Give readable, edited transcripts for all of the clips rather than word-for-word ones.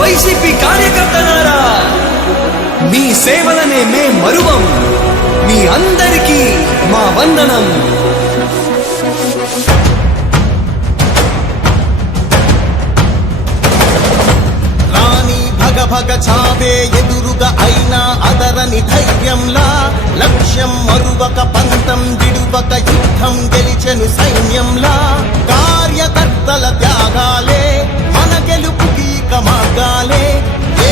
YCP కార్యకర్తలారా, మీ సేవలనే మే మరువం. మీ అందరికీ మా వందనం. భగ చావే ఎదురుగా అయినా అదరని ధైర్యంలా, లక్ష్యం మరువక పంతం విడువక యుద్ధం గెలిచెను సైన్యంలా. కార్యకర్తల త్యాగాలే మన గెలుపుకీక మార్గాలే.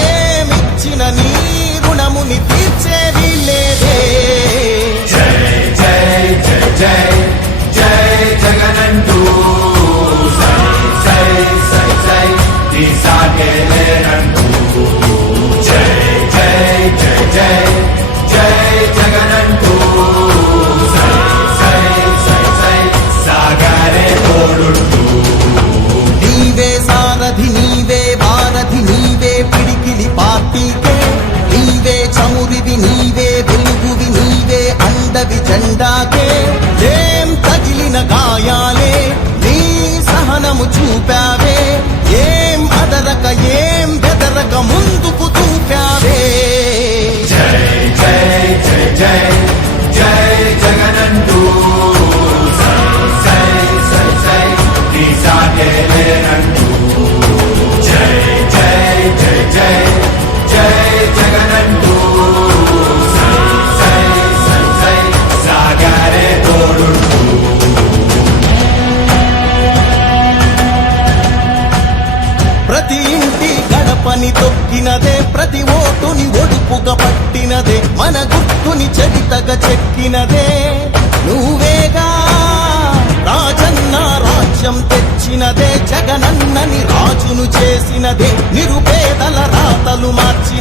ఏమిచ్చిన నీ రుణముని తీర్చేది లేదే. జై జై జై జై జై జగనంటూ సై సై సై సై తీసాగేలేనంటూ. జై జై జై జై జై జగనంటూ సై సై సై సై సాగరే తోడుంటూ. నీవే సారథి నీవే వారధి నీవే పిడికిలి పార్టీకే. నీవే చమురివి నీవే వెలుగువి నీవే అండవి జెండాకే. ఏం తగిలిన గాయాలే నీ సహనము చూపావే. ఏం అదరక ఏం బెదరక ముందుకు చూపావే. జై జై జై జై జై జగనంటూ సై సై సై సై తీసాగేలేనంటూ. జై జై జై జై జై జగనంటూ సై సై సై సై సాగరే తోడుంటూ. ప్రతి ఇంటి గడపని తొక్కినదే, ప్రతి ఓటుని ఒడుపుగా పట్టినదే, మన గుర్తుని చరితగా చెక్కినదే నువ్వేగా. రాజన్న రాజ్యం తెచ్చినదే, జగనన్నని రాజును చేసినదే, నిరుపేదల రాతలు మార్చి